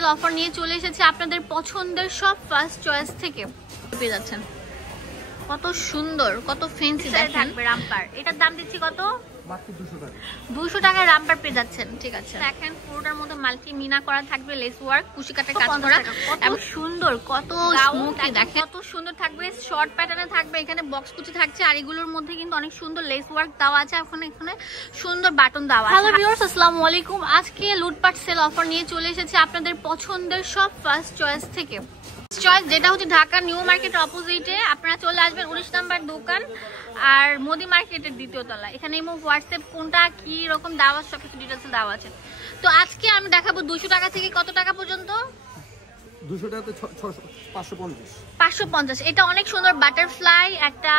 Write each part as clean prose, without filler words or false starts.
Sale offer নিয়ে চলে এসেছে আপনাদের পছন্দের সব ফার্স্ট চয়েস থেকে পেয়ে যাচ্ছেন। কত সুন্দর, কত ফ্যান্সি থাকবে রামপার। এটার দাম দিচ্ছি কত? মাত্র 200 টাকায় রামপার পেয়ে যাচ্ছেন। ঠিক আছে, দেখেন পুরোটার মধ্যে মাল্টি মিনা করা থাকবে, লেস ওয়ার্ক, কুশি কাটে কাজ করা, এবং সুন্দর, কত স্মোকি দেখেন, কত সুন্দর থাকবে। শর্ট প্যাটার্নে থাকবে, এখানে বক্স কুচি থাকছে, আর এগুলোর মধ্যে কিন্তু অনেক সুন্দর লেস ওয়ার্ক দেওয়া আছে, এখানে সুন্দর বাটন দেওয়া আছে। হ্যালো ভিউয়ার্স, আসসালামু আলাইকুম। আজকে লুটপাট সেল অফার নিয়ে চলে এসেছে আপনাদের পছন্দের সব ফার্স্ট চয়েস থেকে। চয়েস যেটা হচ্ছে ঢাকা নিউ মার্কেটের অপোজিটে, আপনারা চলে আসবেন 19 নাম্বার দোকান আর মোদি মার্কেটের দ্বিতীয় তলা। এখানে ইমো, হোয়াটসঅ্যাপ কোনটা কি রকম দেওয়া সবকিছু ডিটেলস দেওয়া আছে। তো আজকে আমি দেখাবো 200 টাকা থেকে কত টাকা পর্যন্ত? 200 টাকাতে 550। এটা অনেক সুন্দর বাটারফ্লাই একটা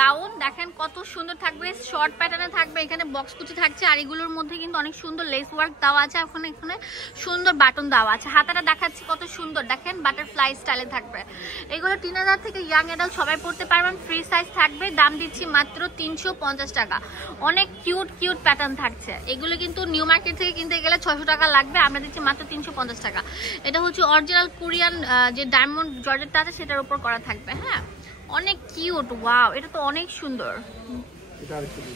গাউন, দেখেন কত সুন্দর থাকবে, শর্ট প্যাটার্নে থাকবে, এখানে বক্স কুচি থাকছে, আর এগুলোর মধ্যে কিন্তু অনেক সুন্দর লেস ওয়ার্ক দেওয়া আছে, এখানে সুন্দর বাটন দেওয়া আছে। হাতাটা দেখাচ্ছি কত সুন্দর, দেখেন বাটারফ্লাই স্টাইলে থাকবে। এগুলো 3000 থেকে ইয়াং অ্যাডাল্ট সবাই পড়তে পারবেন, ফ্রি সাইজ থাকবে। দাম দিচ্ছি মাত্র 350 টাকা। অনেক কিউট প্যাটার্ন থাকছে। এগুলো কিন্তু নিউ মার্কেট থেকে কিনতে গেলে 600 টাকা লাগবে, আমরা দিচ্ছি মাত্র 350 টাকা। এটা হচ্ছে অরিজিনাল কোরিয়ান যে ডায়মন্ড জর্জেটটা আছে সেটার উপর করা থাকবে। হ্যাঁ, অনেক কিউট। ওয়াও, এটা তো অনেক সুন্দর।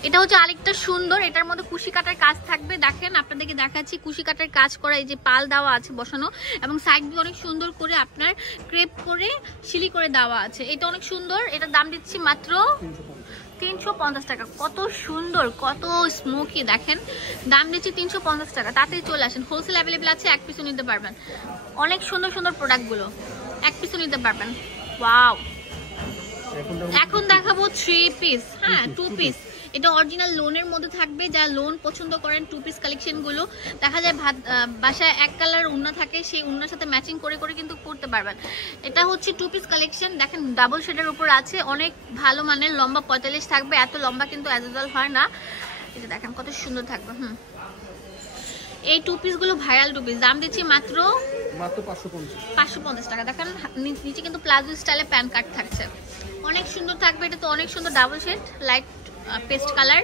এটা হচ্ছে আরেকটা সুন্দর, এটার মধ্যে কুশি কাটার কাজ থাকবে। দেখেন আপনাদেরকে দেখাচ্ছি, কুশি কাটার কাজ করা, এই যে পাল দেওয়া আছে বসানো, এবং সাইড দিয়ে অনেক সুন্দর করে আপনার ক্রেপ করে শিলি করে দেওয়া আছে। এটা অনেক সুন্দর। এটার দাম দিচ্ছি মাত্র 350 টাকা। কত সুন্দর, কত স্মোকি, দেখেন দাম দিচ্ছি 350 টাকা। তাতেই চলে আসেন, হোলসেল অ্যাভেলেবেল আছে, এক পিসও নিতে পারবেন। অনেক সুন্দর প্রোডাক্টগুলো, এক পিসও নিতে পারবেন। ওয়াও, এখন দেখাবো 3 পিস। হ্যাঁ, 2 পিস। এটা অরিজিনাল লোনের মধ্যে থাকবে, যা লোন পছন্দ করেন 2 পিস কালেকশন গুলো দেখা যায় বাসায় এক কালার উন্না থাকে, সেই উন্নার সাথে ম্যাচিং করে কিন্তু পরতে পারবেন। এটা হচ্ছে 2 পিস কালেকশন, দেখেন ডাবল শেডের উপর আছে, অনেক ভালো মানের, লম্বা 45 থাকবে, এত লম্বা কিন্তু অ্যাজেবল হয় না। এটা দেখেন কত সুন্দর থাকবে। এই 2 পিস গুলো ভাইরাল 2 পিস, দাম দিচ্ছি মাত্র 550 টাকা। দেখেন নিচে কিন্তু প্লাজো স্টাইলে প্যান কাট থাকছে, অনেক সুন্দর থাকবে। এটা তো অনেক সুন্দর double shade, light paste colour.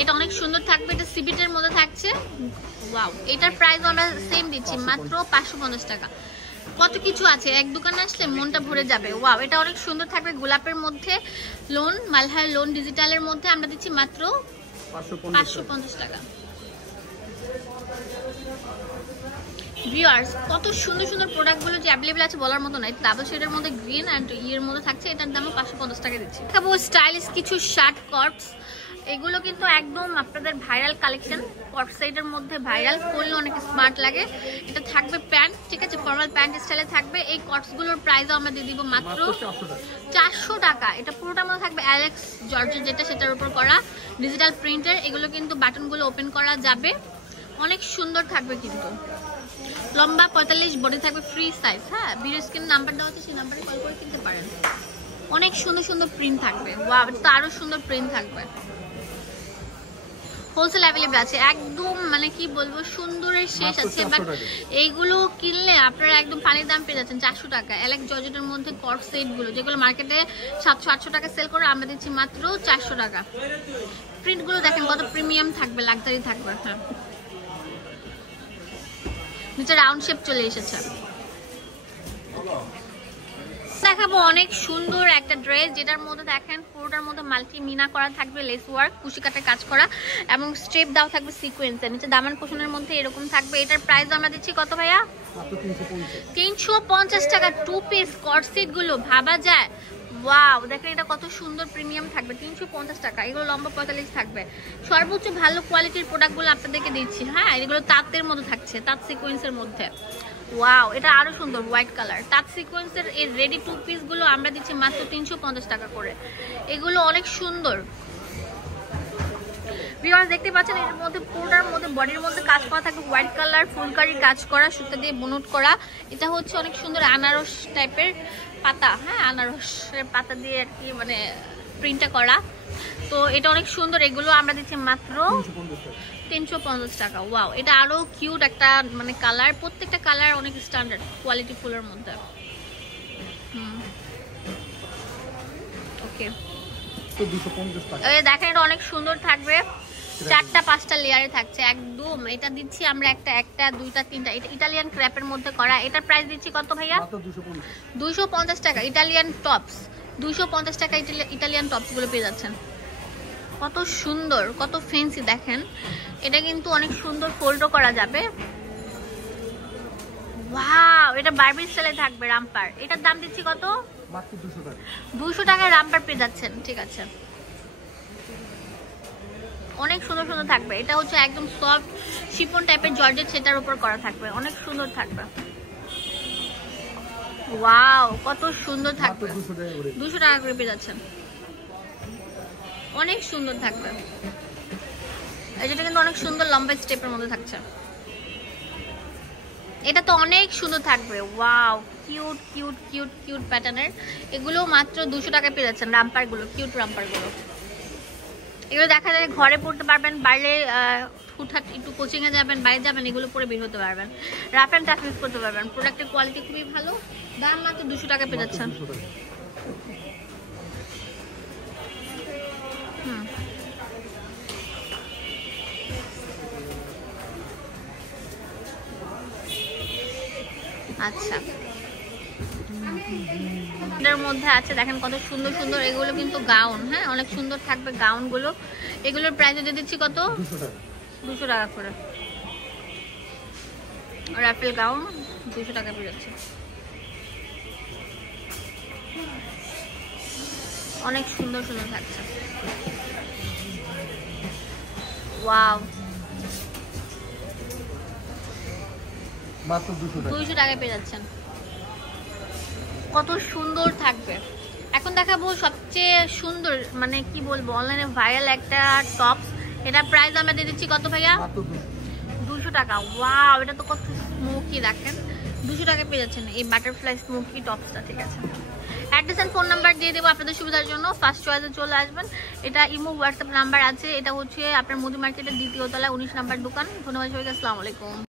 এটা অনেক সুন্দর থাকবে, এটা সিবিটের মধ্যে থাকছে। ওয়াও, এটার প্রাইস আমরা সেম দিচ্ছি মাত্র 550 টাকা। কত কিছু আছে, এক দোকানে আসলে মনটা ভরে যাবে। ওয়াও, এটা অনেক সুন্দর থাকবে, গোলাপের মধ্যে লোন, মালহার লোন ডিজিটালের মধ্যে আমরা দিচ্ছি মাত্র 550 টাকা। ভিউয়ার্স, কত সুন্দর প্রোডাক্টগুলো যে অ্যাভেলেবল আছে বলার মতো না। এটা ডাবল শেডের মধ্যে গ্রিন এন্ড ইয়ের মধ্যে থাকছে, এটার দামও 550 টাকা দিচ্ছি। দেখাবো স্টাইলিশ কিছু শার্ট কর্পস। এগুলো কিন্তু একদম আপনাদের ভাইরাল কালেকশন, কর্প সাইডের মধ্যে ভাইরাল, পরলে অনেক স্মার্ট লাগে। এটা থাকবে প্যান্ট, ঠিক আছে, ফর্মাল প্যান্ট স্টাইলে থাকবে। এই কর্পসগুলোর প্রাইসও আমরা দিয়ে দিব মাত্র 400 টাকা। এটা পুরোটার মধ্যে থাকবে অ্যালেক্স জর্জেট যেটা, সেটার উপর করা ডিজিটাল প্রিন্টার। এগুলো কিন্তু বাটনগুলো ওপেন করা যাবে, অনেক সুন্দর থাকবে কিন্তু। লম্বা 45, বডি থাকবে ফ্রি সাইজ। হ্যাঁ, ভিডিও স্ক্রিনে নাম্বার দেওয়া আছে, সেই নাম্বারে কল করে কিনতে পারেন। অনেক সুন্দর প্রিন্ট থাকবে। ওয়াও, এটা তো আরো সুন্দর প্রিন্ট থাকবে। হোলসেল অ্যাভেলেবল আছে, একদম মানে কি বলবো, সুন্দরের শেষ আছে। বাট এইগুলো কিনলে আপনারা একদম পানির দাম পেয়ে যাচ্ছেন 400 টাকা। অ্যালেক্স জর্জেটের মধ্যে কর্প সেট গুলো, যেগুলো মার্কেটে 700-800 টাকা সেল করে, আমরা দিচ্ছি মাত্র 400 টাকা। প্রিন্ট গুলো দেখেন কত প্রিমিয়াম থাকবে, লাক্সারি থাকবে। হ্যাঁ, নিচে রাউন্ড শেপ চলে এসেছে। দেখাবো অনেক সুন্দর একটা ড্রেস, যেটার মধ্যে দেখেন পুরোটার মধ্যে মাল্টি মিনা করা থাকবে, লেস ওয়ার্ক, কুশি কাটার কাজ করা, এবং স্ট্রেপ দাও থাকবে সিকোয়েন্সের, নিচে দামান কুশনের মধ্যে এরকম থাকবে। এটার প্রাইস আমরা দিচ্ছি কত ভাইয়া? 350 টাকা। 2 পিস কর্সেট গুলো ভাবা যায়। ওয়াও, দেখেন এটা কত সুন্দর প্রিমিয়াম থাকবে, 350 টাকা। এগুলো লম্বা 45 থাকবে। সর্বোচ্চ ভালো কোয়ালিটির প্রোডাক্টগুলো আপনাদেরকে দিচ্ছি। হ্যাঁ, এগুলো তাঁতের মধ্যে থাকছে, তাঁত সিকোয়েন্সের মধ্যে। ওয়াও, এটা আরো সুন্দর, হোয়াইট কালার তাঁত সিকোয়েন্সের। এই রেডি 2 পিস গুলো আমরা দিচ্ছি মাত্র 350 টাকা করে। এগুলো অনেক সুন্দর। ভিউয়ার্স, দেখতে পাচ্ছেন এর মধ্যে পুরোটার মধ্যে বডির মধ্যে কাজ করা থাকবে, হোয়াইট কালার ফুলকারির কাজ করা, সুতা দিয়ে বুনট করা। এটা হচ্ছে অনেক সুন্দর আনারস টাইপের পাতা। হ্যাঁ, আনারসের পাতা দিয়ে আর কি মানে প্রিন্টটা করা। তো এটা অনেক সুন্দর। এগুলো আমরা দিচ্ছি মাত্র 350 টাকা। ওয়াও, এটা আরো কিউট একটা মানে কালার, প্রত্যেকটা কালার অনেক স্ট্যান্ডার্ড কোয়ালিটি ফুলের মধ্যে। ওকে, তো 250 টাকা। এই দেখেন এটা অনেক সুন্দর থাকবে, 4টা 5টা লেয়ারে থাকছে একদম। এটা দিচ্ছি আমরা একটা 2টা 3টা। এটা ইটালিয়ান ক্র্যাপের মধ্যে করা। এটার প্রাইস দিচ্ছি কত ভাইয়া? 250 টাকা। ইটালিয়ান টপস 250 টাকা। ইটালিয়ান টপস গুলো পেয়ে যাচ্ছেন। কত সুন্দর, কত ফ্যান্সি দেখেন। এটা কিন্তু অনেক সুন্দর ফোল্ডও করা যাবে। ওয়াও, এটা বারবি স্টাইলে থাকবে রামপার। এটার দাম দিচ্ছি কত? মাত্র 200 টাকা। 200 টাকায় রামপার পেয়ে যাচ্ছেন। ঠিক আছে, অনেক সুন্দর সুন্দর থাকবে। এটা হচ্ছে একদম সফট শিফন টাইপের জর্জেট, সেটার উপর করা থাকবে, অনেক সুন্দর থাকবে। ওয়াও, কত সুন্দর থাকবে। 200 টাকা করে পেয়ে যাচ্ছেন, অনেক সুন্দর থাকবে। এটা কিন্তু অনেক সুন্দর লম্বা স্টেপের মধ্যে থাকছে। এটা তো অনেক সুন্দর থাকবে। Wow, cute cute cute cute প্যাটার্নের। এগুলো মাত্র 200 টাকায় পেয়ে যাচ্ছেন। রামপার গুলো, কিউট রামপার গুলো। এগুলো দেখা যায় ঘরে পড়তে পারবেন, বাইরে হুটহাট একটু কোচিং এ যাবেন, বাইরে যাবেন, এগুলো পরে বের হতে পারবেন। রাফ অ্যান্ড টাফ ইউজ করতে পারবেন। প্রোডাক্টের কোয়ালিটি খুবই ভালো। দাম মাত্র 200 টাকা পেয়ে যাচ্ছেন। আচ্ছা, এটার মধ্যে আছে দেখেন কত সুন্দর সুন্দর। এগুলো কিন্তু গাউন, হ্যাঁ, অনেক সুন্দর থাকবে গাউন গুলো। এগুলোর প্রাইস দিয়ে দিচ্ছি কত? 200 টাকা করে। রাফেল গাউন 200 টাকা পেয়ে যাচ্ছে। অনেক সুন্দর সুন্দর থাকছে। ওয়াও, মাত্র 200 টাকায় পেয়ে যাচ্ছেন। কত সুন্দর থাকবে। এখন দেখাবো সবচেয়ে সুন্দর, মানে কি বলবো, অনলাইনে ভাইরাল একটা টপস। এটা প্রাইস আমরা দিয়ে দিচ্ছি কত ভাইয়া? 200 টাকা। ওয়াও, এটা তো কত স্মোকি দেখেন। 200 টাকা পেয়ে যাচ্ছেন এই বাটারফ্লাই স্মোকি টপসটা। ঠিক আছে, অ্যাড্রেস এন্ড ফোন নাম্বার দিয়ে দেবো আপনাদের সুবিধার জন্য। ফার্স্ট চয়েসে চলে আসবেন। এটা ইমো হোয়াটসঅ্যাপ নাম্বার আছে। এটা হচ্ছে আপনার মুদি মার্কেটের 2য় তলায় 19 নাম্বার দোকান। ধন্যবাদ সবাইকে, আসসালামু আলাইকুম।